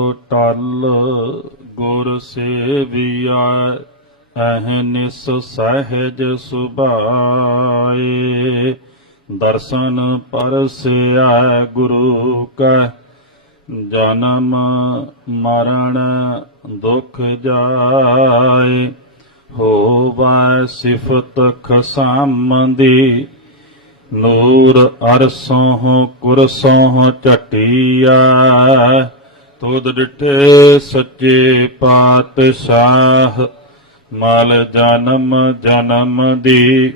ਟਲ ਗੁਰ ਸੇਵੀਆ ਅਹਨਿਸ ਸਹਿਜ ਸੁਭਾਏ। ਦਰਸ਼ਨ ਪਰਸਿਆ ਗੁਰੂ ਕੈ, ਜਨਮ ਮਰਨ ਦੁਖ ਜਾਏ। ਹੋਵੈ ਸਿਫਤ ਖਸਮਦੀ, ਨੂਰ ਅਰਸੋਂ ਕੁਰਸੋਂ ਚਟਿਆ ਤੁਧ ਡਿਠੇ ਸੱਚੇ ਪਾਤਸ਼ਾਹ, ਮਲ ਜਨਮ ਜਨਮ ਦੀ।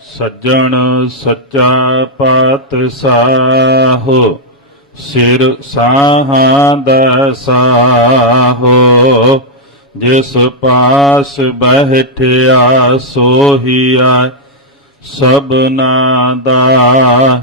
ਸੱਜਣ ਸੱਚਾ ਪਾਤਸ਼ਾਹ, ਸਿਰ ਸਾਹਾਂ ਦਾ ਸਾਹੋ। ਜਿਸ ਪਾਸ ਬਹਿਠਿਆ ਸੋਹੀਆ ਸਭਨਾ ਦਾ।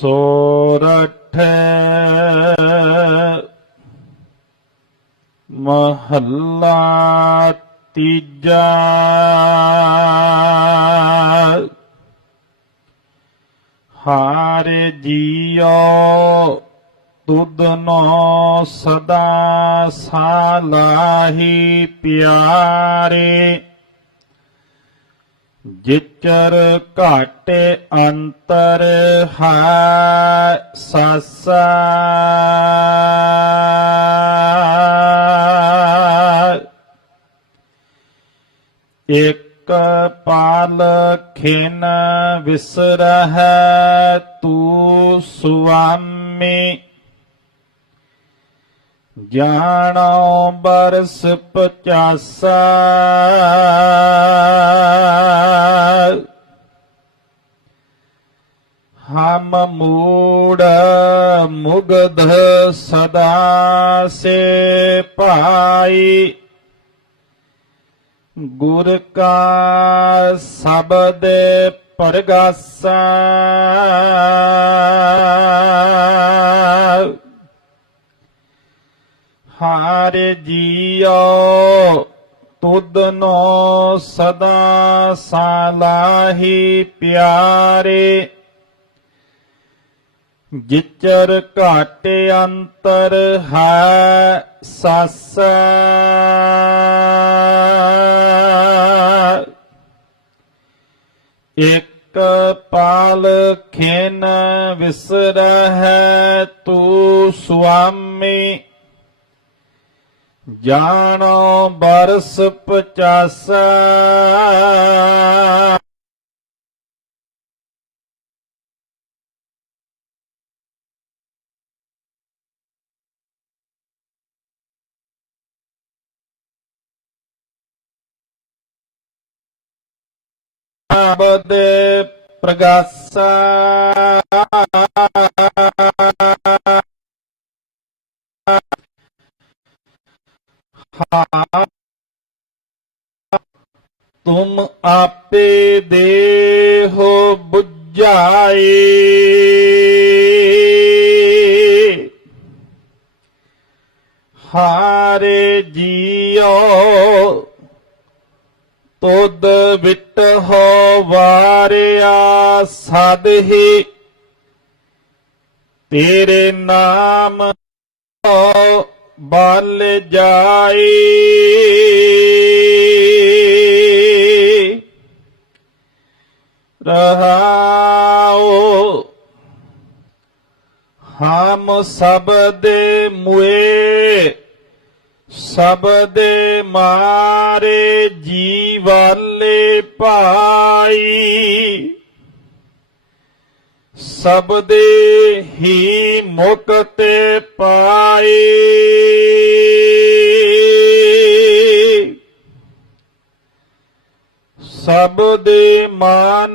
ਸੋਰਠ ਮਹੱਲਾ ਤੀਜਾ ਹਾਰੇ ਜੀਓ ਤੁਧਨੋ ਸਦਾ ਸਾਲਾਹੀ ਪਿਆਰੇ। ਜਿਚਰ ਘਾਟੇ ਅੰਤਰ ਹੈ ਸਾਸਾ। ਇਕ ਪਾਲ ਖਿਨ ਵਿਸਰਹਿ ਤੂ ਸੁਆਮੀ ਜਾਣੋ ਬਰਸ ਪਚਾਸਾ। ਹਮ ਮੂੜ ਮੁਗਧ ਸਦਾ ਸੇ ਭਾਈ ਗੁਰ ਕਾ ਸ਼ਬਦ ਪਰਗਾਸਾ। ਹਾਰੇ ਜੀਓ। ਤੁਧਨੋ ਸਦਾ ਸਾਲਾਹੀ ਪਿਆਰੇ। ਜਿਚਰ ਘਾਟੇ ਅੰਤਰ ਹੈ ਸਸ। ਇਕ ਪਾਲ ਖੇਨ ਵਿਸਰਹਿ ਤੂ ਸੁਆਮੀ। ਜਾਣੋ ਬਰਸ ਪਚਾਸਾ। ਸ਼ਬਦ ਪ੍ਰਗਾਸਾ। ਹਾਰੇ ਜੀਓ, ਤੁਧ ਵਿਟ ਹੋ ਵਾਰਿਆ ਸਦ ਹੀ। ਤੇਰੇ ਨਾਮ ਬਲ ਜਾਈ। ਰਹਾਓ ਹਮ ਸਭ ਦੇ ਮੁਏ ਸਭ ਦੇ ਮਾਰੇ ਜੀਵਾਲੇ ਭਾਈ ਸਬਦੇ ਹੀ ਮੁਕਤ ਪਾਈ। ਸਭ ਦੇ ਮਨ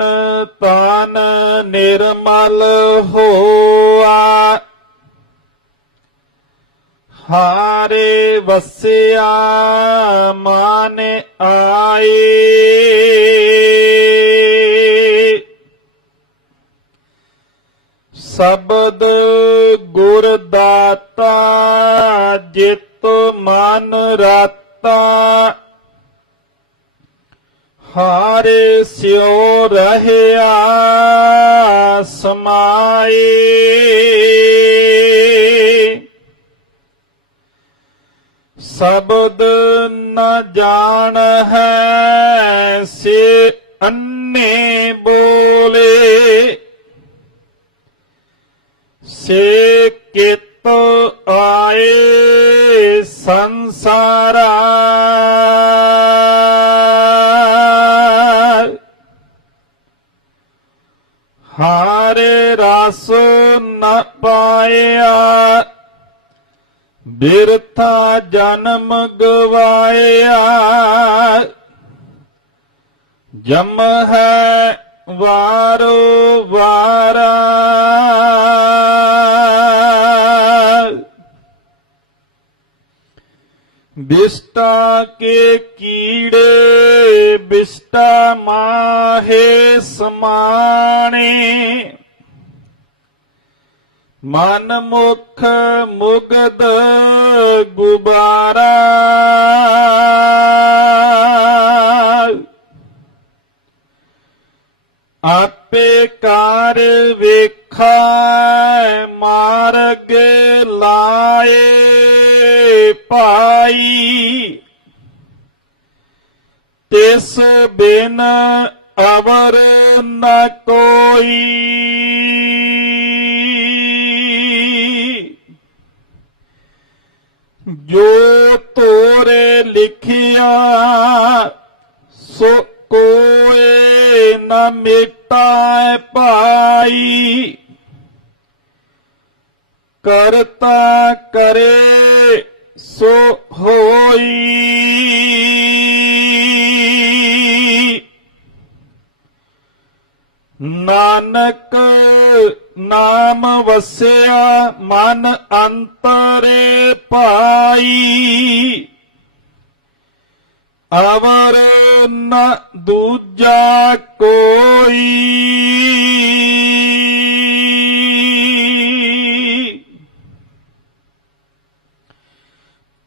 ਤਨ ਨਿਰਮਲ ਹੋਆ। ਹਾਰੇ ਵਸਿਆ ਮਨ ਆਏ। ਸ਼ਬਦ ਗੁਰ ਦਾਤਾ ਜਿਤ ਮਨ ਰਾਤਾ। ਹਾਰੇ ਸਿਓ ਰਹਿਆ ਸਮਾਏ। ਸ਼ਬਦ ਨ ਜਾਣ ਹੈ ਸੇ ਅੰਨੇ ਬੋਲੇ। ਸੇ ਕਿਤ ਆਏ ਸੰਸਾਰਾ। ਹਾਰੇ ਰਸ ਨ ਪਾਇਆ। ਬਿਰਥਾ ਜਨਮ ਗਵਾਇਆ। ਜਮ ਹੈ ਵਾਰੋ ਵਾਰਾ। ਬਿਸਟਾ ਕੇ ਕੀੜੇ ਬਿਸਟਾ ਮਾਹੇ ਸਮਾਣੇ। ਮਨ ਮੁਖ ਮੁਗਦ ਗੁਬਾਰਾ। ਆਪੇ ਕਾਰ ਵੇਖਾ, ਮਾਰਗ ਲਾਏ ਪਾਈ ਤਿਸ ਬਿਨ ਅਵਰ ਨ ਕੋਈ। ਜੋ ਤੋਰੇ ਲਿਖਿਆ ਸੋ ਕੋਏ ਨਾ ਮਿਟਾਏ ਭਾਈ। ਕਰਤਾ ਕਰੇ ਸੋ ਹੋਈ। ਨਾਨਕ ਨਾਮ ਵਸਿਆ ਮਨ ਅੰਤਰੇ ਪਾਈ। ਅਵਰ ਨ ਦੂਜਾ ਕੋਈ।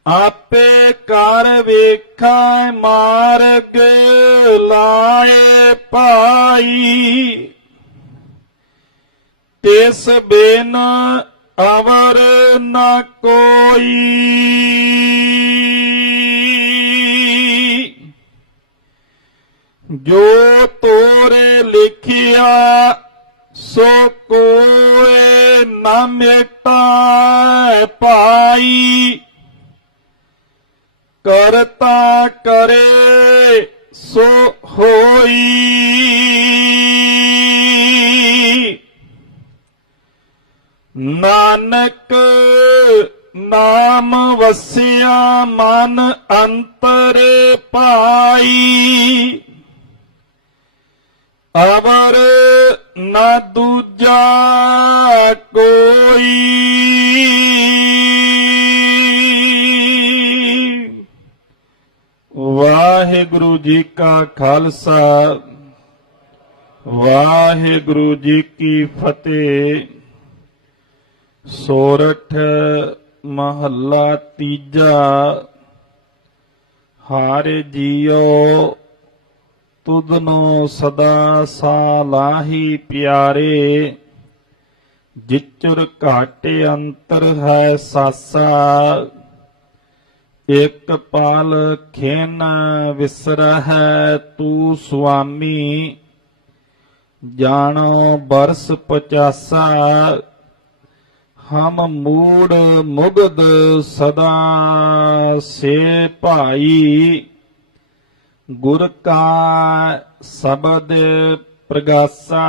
ਆਪੇ ਕਰ ਵੇਖਾਂ ਮਾਰਗ ਲਾਏ ਪਾਈ। ਤਿਸ ਬਿਨ ਅਵਰ ਨਾ ਕੋਈ। ਜੋ ਤੋਰੇ ਲਿਖਿਆ, ਸੋ ਕੋਏ ਨਾ ਮਿਟਾ ਪਾਈ। ਕਰਤਾ ਕਰੇ ਸੋ ਹੋਈ। ਨਾਨਕ ਨਾਮ ਵਸਿਆ ਮਨ ਅੰਤਰੇ ਪਾਈ। ਅਵਰ ਨਾ ਦੂਜਾ ਕੋਈ। ਵਾਹਿਗੁਰੂ ਜੀ ਕਾ ਖਾਲਸਾ, ਵਾਹਿਗੁਰੂ ਜੀ ਕੀ ਫਤਿਹ। ਸੋਰਠ ਮਹੱਲਾ ਤੀਜਾ, ਹਾਰੇ ਜੀਓ, ਤੁਧਨੋ ਸਦਾ ਸਾਲਾਹੀ ਪਿਆਰੇ, ਜਿਚੁਰ ਘਾਟੇ ਅੰਤਰ ਹੈ ਸਾਸਾ ਇਕ ਪਾਲ ਖੇਨ ਵਿਸਰਹਿ ਤੂ ਸੁਆਮੀ, ਜਾਣੋ ਬਰਸ ਪਚਾਸਾ ਹਮ ਮੂੜ ਮੁਗਦ ਸਦਾ ਸੇ ਭਾਈ। ਗੁਰ ਕਾ ਸ਼ਬਦ ਪ੍ਰਗਾਸਾ।